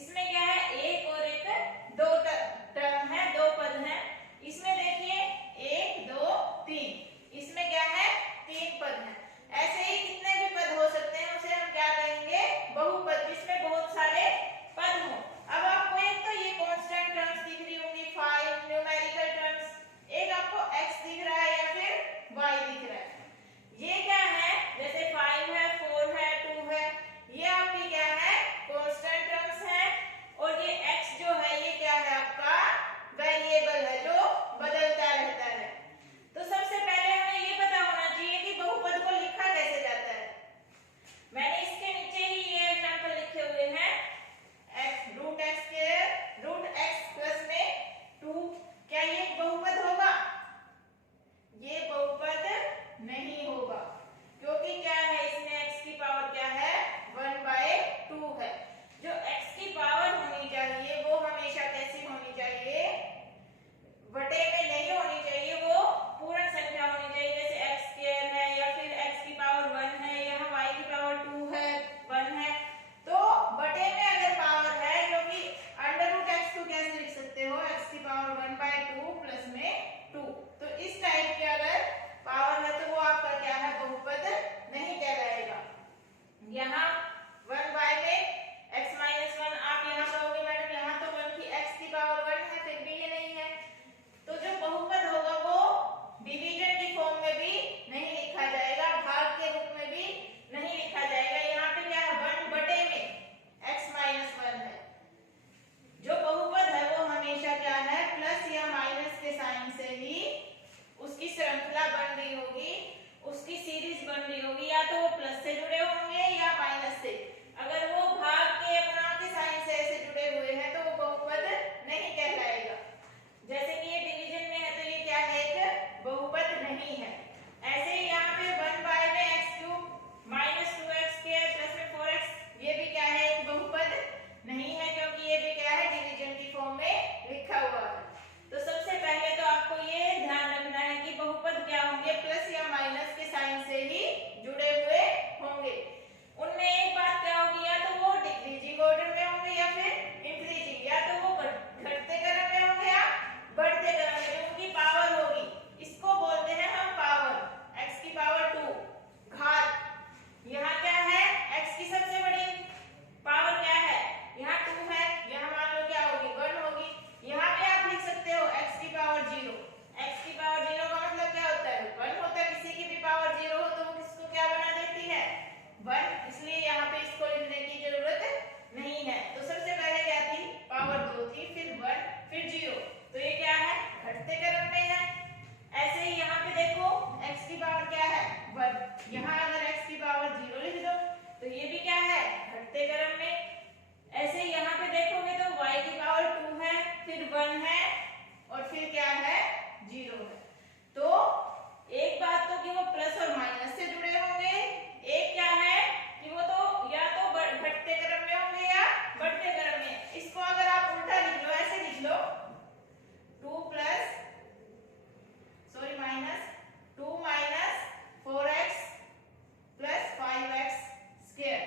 इसमें क्या है, एक और एक दो टर्म है, दो पद हैं। इसमें देखिए 1 2 3, इसमें क्या है, 3 पद हैं। ऐसे ही कितने भी पद हो सकते हैं, उसे हम क्या कहेंगे, बहुपद, जिसमें बहुत सारे पद हो। अब आपको एक तो ये कांस्टेंट टर्म्स दिख रही होंगी, 5 न्यूमेरिकल टर्म्स, एक आपको x दिख रहा है या फिर y दिख रहा है। ये क्या है, जैसे 5 है, 4 है, 2 है, ये आपकी क्या है, कांस्टेंट टर्म्स है। और ये x जो है ये क्या है, आपका वेरिएबल है जो बदलता रहता है। तो सबसे पहले हमें ये पता होना चाहिए कि बहुपद को लिखा कैसे जाता है। मैंने इसके नीचे ही ये एग्जांपल लिखे हुए हैं, √x प्लस में 2, क्या ये बहुपद होगा? ये बहुपद नहीं होगा, क्योंकि क्या है, इसमें x की पावर क्या है, 1/2 है। जो x की पावर होनी चाहिए वो हमेशा कैसी होनी चाहिए, बटे में नहीं होनी चाहिए, वो पूर्ण संख्या होनी चाहिए। जैसे x² है या फिर x की पावर 1 है, यहाँ y की पावर 2 है, 1 है, तो बटे में अगर पावर है, क्योंकि √x को कैसे लिख सकते हो, x की पावर 1/2 प्लस में 2, तो इस टाइप के अगर पावर है तो वो आपका क्या है, बहुपद नहीं कहलाएगा। यहाँ 1 में x-1, आप यहाँ कहोगे मैडम यहाँ तो 1 की x की पावर 1 है, फिर भी ये नहीं है। तो जो बहुपद होगा वो डिवीजन की फॉर्म में भी नहीं लिखा जाएगा, भाग के रूप में भी नहीं लिखा जाएगा। यहाँ पे क्या है, 1 बटे में x-1 है। जो बहुपद है वो हमेशा क्या है, प्लस या माइनस के साइन से ही उसकी श्रृंखला बन रही होगी, उसकी सीरीज बन रही होगी, या तो वो प्लस से जुड़े होंगे या माइनस से। अगर वो भाग के अपना के साइन से ऐसे जुड़े हुए हैं तो वो बहुपद नहीं कहलाएगा। जैसे कि ये डिवीजन में है तो ये क्या है, एक बहुपद नहीं है। ऐसे ही यहाँ पे 1 में x³ माइनस 2x² प्लस में 4x, ये भी क्या है, एक बहुपद नहीं है, क्योंकि ये भी क्या है, डिवीजन की फॉर्म में लिखा हुआ है। तो सबसे पहले तो आपको ये ध्यान रखना है कि बहुपद क्या होंगे, प्लस या माइनस के साइन से ही जुड़े हुए होंगे। उनमें एक बात क्या होगी, या तो वो डिक्रीजिंग ऑर्डर में होंगे या फिर इंक्रीजिंग, या तो वो घटते क्रम में होंगे या बढ़ते क्रम में, जो उनकी पावर होगी, इसको बोलते हैं हम पावर। x की पावर 2 घात, यहाँ क्या है, x की सबसे बड़ी पावर क्या है, यहाँ 2 है, यहाँ मान लो क्या होगी, 1 होगी। यहाँ पे आप लिख सकते हो x की पावर 0, x की पावर 0 का मतलब क्या होता है, 1 होता है। किसी की भी पावर 0 हो तो वो किसको क्या बना देती है, 1, इसलिए यहाँ पे इसको लिखने की जरूरत नहीं है। तो सबसे पहले क्या थी, पावर 2 थी, फिर 1, फिर 0, तो ये क्या है, घटते क्रम में है। ऐसे ही यहाँ पे देखो x की पावर क्या है, 1, यहाँ अगर x की पावर 0 लिख दो तो ये भी क्या है, घटते क्रम में। ऐसे ही यहाँ पे देखोगे तो y की पावर 2 है, फिर 1 है, और फिर क्या है, 0 है। तो एक बात तो कि वो प्लस और माइनस से जुड़े होंगे, एक क्या है कि वो तो या तो घटते क्रम में होंगे या बढ़ते क्रम में। इसको अगर आप उल्टा लिख लो, ऐसे लिख लो, 2 माइनस 4x प्लस 5x²,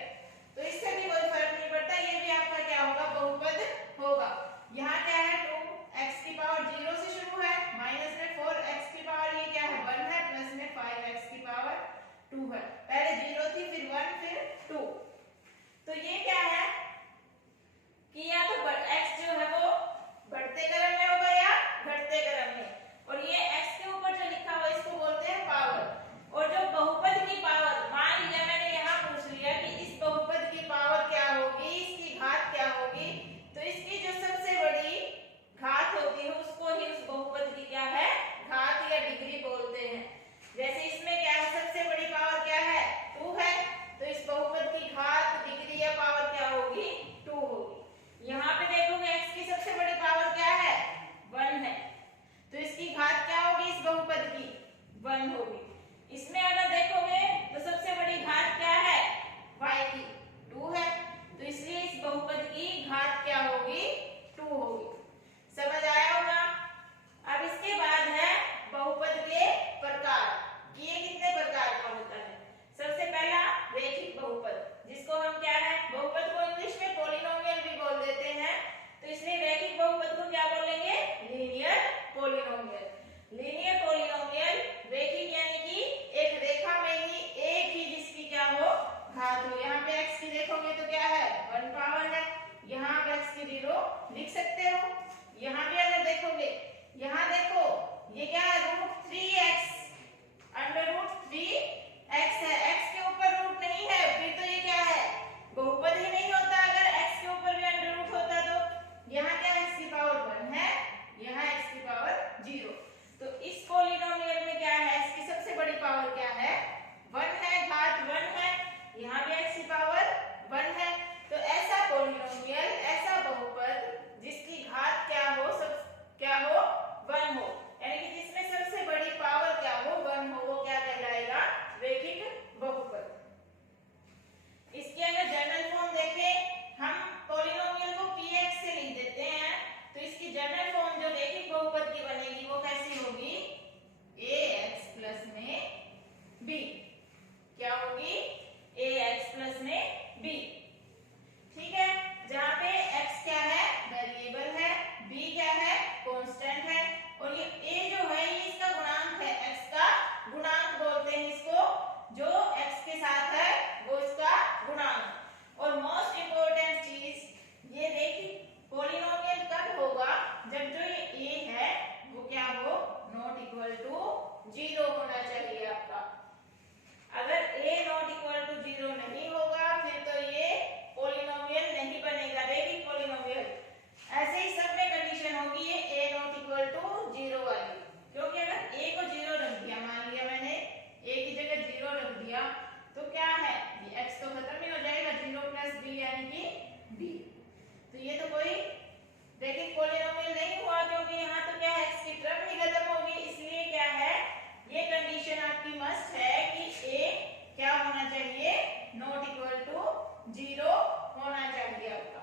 तो इससे भी कोई फर्क नहीं पड़ता, ये भी आपका क्या होगा, बहुपद होगा। यहाँ क्या है, 2x की पावर 0 से शुरू है, माइनस में 4x की पावर ये क्या है, 1 है, प्लस में 5x की पावर 2 है। पहले 0 थी, फिर 1, फिर 2, तो ये क्या है कि या तो x जो है वो बढ़ते क्रम में होगा या घटते क्रम में, और ये x के ऊपर जो लिखा हुआ इसको बोलते हैं पावर। और जो बहुपद की पावर, मान लिया मैंने यहाँ पूछ लिया कि इस बहुपद की पावर क्या होगी, इसकी घात क्या होगी, तो इसकी जो सबसे बड़ी घात होती है उसको ही उस बहुपद की क्या है, घात या डिग्री बोलते हैं। जैसे इसमें क्या है, सबसे बड़ी पावर क्या है, 2 है, तो इस बहुपद की घात, डिग्री या पावर क्या होगी, 2 होगी। यहाँ पे देखोगे x की सबसे बड़ी पावर क्या है, 1 है, तो इसकी घात क्या होगी, इस बहुपद की 1 होगी। इसमें अगर देखोगे तो सबसे बड़ी घात क्या है, y की 2 है, तो इसलिए इस बहुपद की घात क्या होगी, 2 होगी। समझ आया होगा। अब इसके बाद है बहुपद के प्रकार, कि ये कितने प्रकार का होता है। सबसे पहला रैखिक बहुपद, जिसको हम क्या है, बहुपद को इंग्लिश में पॉलिनोमियल भी बोल देते हैं। लेकिन पॉलिनोमियल नहीं हुआ क्योंकि यहाँ तो क्या है x की टर्म ही खत्म होगी, इसलिए क्या है ये कंडीशन आपकी मस्ट है कि a क्या होना चाहिए, नॉट इक्वल टू 0 होना चाहिए आपका।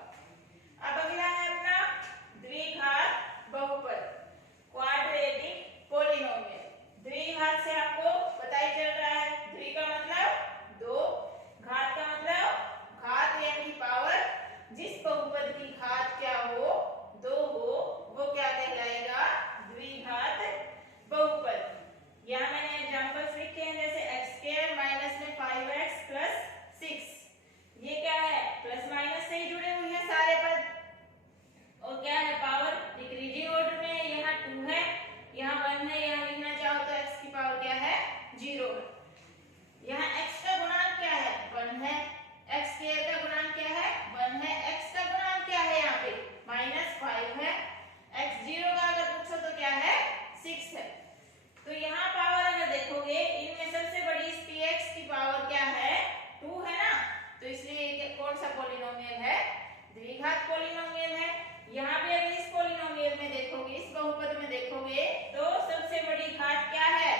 अब अगला है अपना द्विघात बहुपद, क्वाड्रेटिक पॉलिनोमियल। द्विघात से आपको पता ही चल रहा है, द्वि का मतलब दो, घात का मतलब घात यानी पावर, जिस बहुपद की घात क्या हो, दो हो, वो क्या कहलाएगा, द्विघात बहुपद। यहाँ मैंने एग्जांपल्स लिखे हैं, जैसे x² माइनस में 5x प्लस 6, ये क्या है प्लस माइनस से ही जुड़े हुए हैं सारे पद, और क्या है पावर डिक्रीजिंग ऑर्डर में है, यहाँ 2 है, यहाँ 1 है, यहाँ लिखना चाहो तो x की पावर क्या है 0 है। यहाँ x का गुणांक क्या है 1 है, x² का गुणांक क्या है 1 है, x का गुणांक क्या है यहाँ पे -5 है, x0 का अगर पूछो तो क्या है 6 है। तो यहाँ पावर अगर देखोगे इनमें सबसे बड़ी इसकी x की पावर क्या है 2 है ना, तो इसलिए ये कौन सा पॉलिनोमियल है, द्विघात पॉलिनोमियल है। यहाँ पे अगर इस पॉलिनोमियल में देखोगे, इस बहुपद में देखोगे तो सबसे बड़ी घात क्या है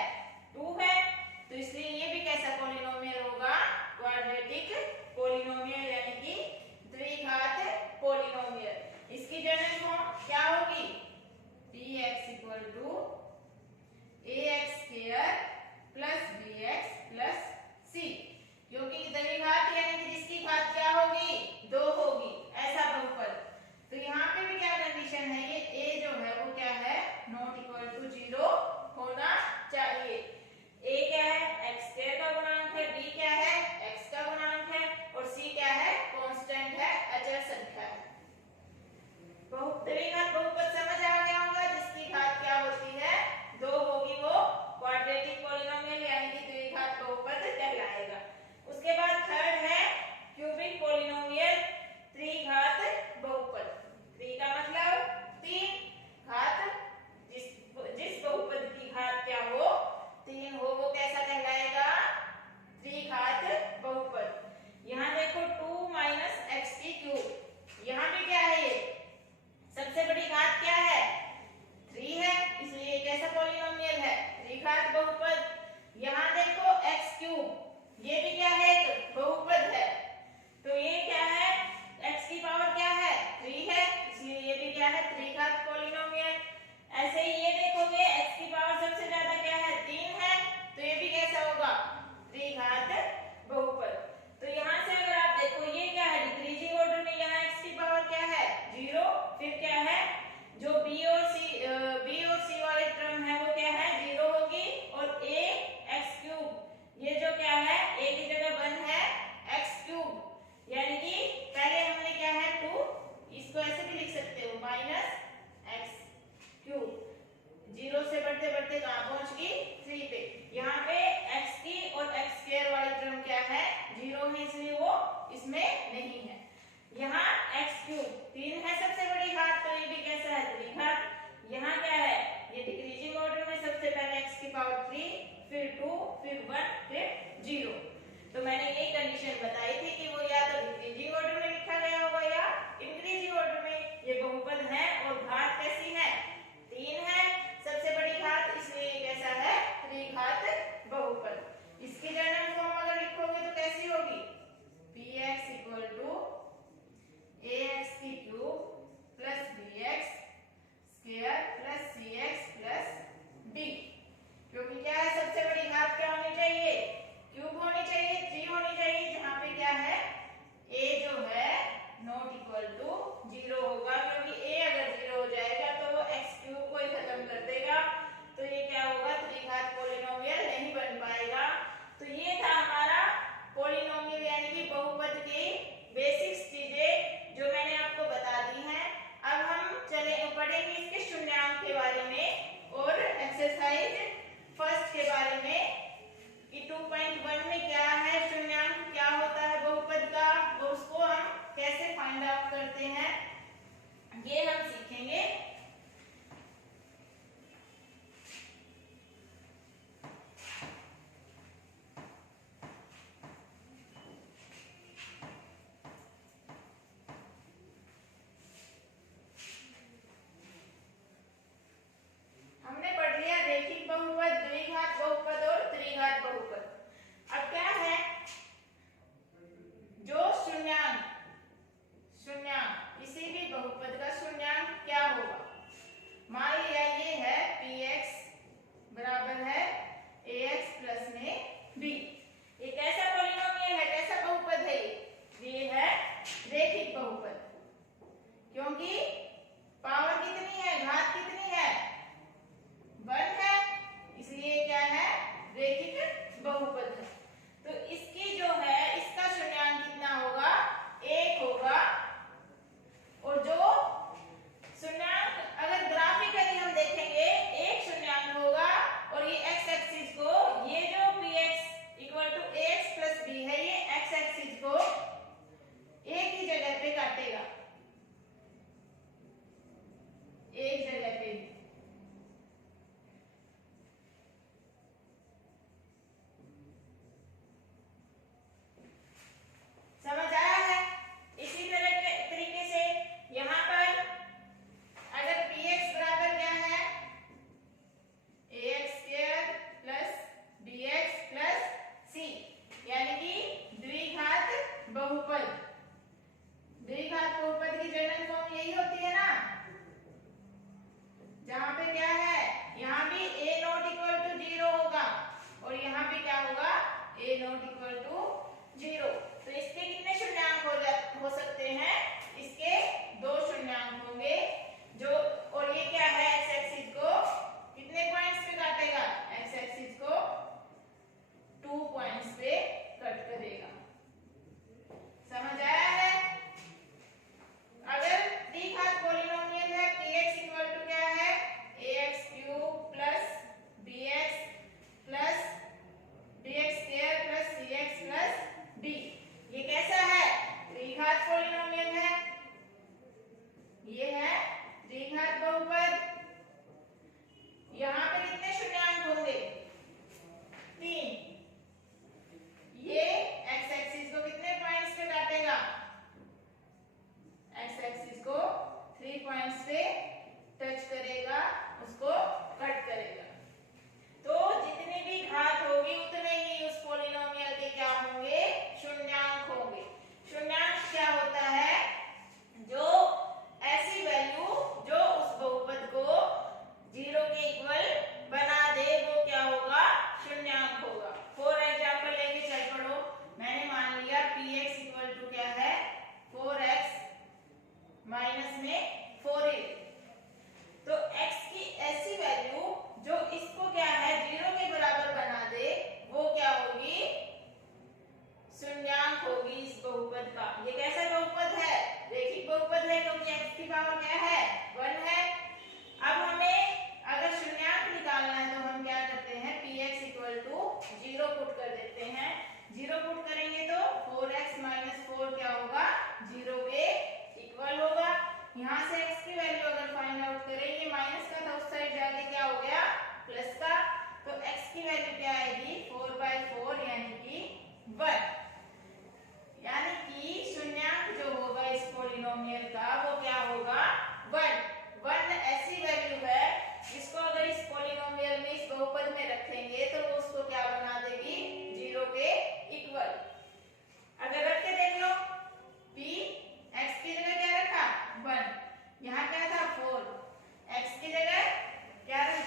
2 है, तो इसलिए ये भी कैसा पॉलिनोमियल होगा, क्वाड्रेटिक पॉलिनोमियल यानी कि द्विघात पॉलिनोमियल। इसकी जनरल फॉर्म क्या होगी, px equal to ax² plus bx plus c, क्योंकि द्विघात यानी कि जिसकी घात क्या होगी 2 होगी, ऐसा बहुपद। तो यहाँ पे भी क्या क्योंकि पावर कितनी है, घात कितनी है, 1 है, इसलिए क्या है, रैखिक बहुपद है। तो इसकी जो है, इसका शून्यांक कितना होगा, 1 होगा। और जो शून्यांक अगर ग्राफिकली हम देखेंगे, एक शून्यांक होगा और ये एक्स एक्सिस को, ये जो px equal to ax plus b है, ये एक्स एक्सिस को एक ही जगह पे काटेगा, एक जगह पे। समझ आया है? इसी तरीके से यहाँ पर अगर px बराबर क्या है, ax square plus bx plus c, यानी कि द्विघात बहुपद। द्विघात बहुपद की जनरल फॉर्म यही होती है ना, जहां पे क्या है, यहाँ भी a नॉट इक्वल टू 0 होगा और यहाँ भी क्या होगा, a नॉट इक्वल टू 0। तो इसके कितने शून्यांक हो सकते हैं, इसके 2 शून्यांक होंगे। जो और ये क्या है, एक्स एक्सिस को कितने पॉइंट्स पे काटेगा, एक्स एक्सिस को 2 पॉइंट्स पे कट करेगा। समझ आया है? अगर द्विघात पॉलिनोमियल है, px इक्वल टू क्या है, ax cube plus bx plus dx square plus cx plus d, ये कैसा है, द्विघात पॉलिनोमियल है, ये है द्विघात बहुपद। यहाँ पे कितने शून्यांक होंगे, 3। ये एक्स एक्सिस को कितने पॉइंट्स पे काटेगा, एक्स एक्सिस को 3 पॉइंट्स पे टच करेगा, उसको कट करेगा। तो जितनी भी घात होगी उतने ही उस पॉलिनोमियल के क्या होंगे, शून्यांक होंगे। शून्यांक क्या होता है, जो ऐसी वैल्यू जो उस बहुपद को 0 के इक्वल बना दे, वो क्या होगा, शून्यांक होगा। फॉर एग्जांपल लेके चल पड़ो, मैंने मान लिया px इक्वल टू क्या है, 4x माइनस में 4a। तो x की ऐसी वैल्यू जो इसको क्या है, 0 के बराबर बना दे, वो क्या होगी, शून्यांक होगी इस बहुपद का। ये कैसा बहुपद है, रैखिक बहुपद है, क्योंकि x की पावर क्या है, 1 है। अब हमें अगर शून्यांक निकालना है तो हम क्या करते हैं, px इक्वल टू 0 पुट कर देते हैं। 0 पुट करेंगे तो 4x माइनस 4 क्या होगा, 0 के इक्वल होगा। यहाँ से x की वैल्यू अगर फाइंड आउट करें, ये माइनस का था, उस साइड जाके क्या हो गया, प्लस का। तो x की वैल्यू क्या आएगी, 4/4 यानी कि 1। यानी कि शून्यांक जो होगा इस पॉलिनोमियल का, वो क्या होगा, 1। 1 ऐसी वैल्यू है जिसको अगर इस पॉलिनोमियल में, इस बहुपद में रखेंगे तो वो उसको क्या बना देगी, 0 के इक्वल। अगर रख के देख लो, p x की जगह क्या रखा, 1, यहाँ क्या था 4, x की जगह क्या रख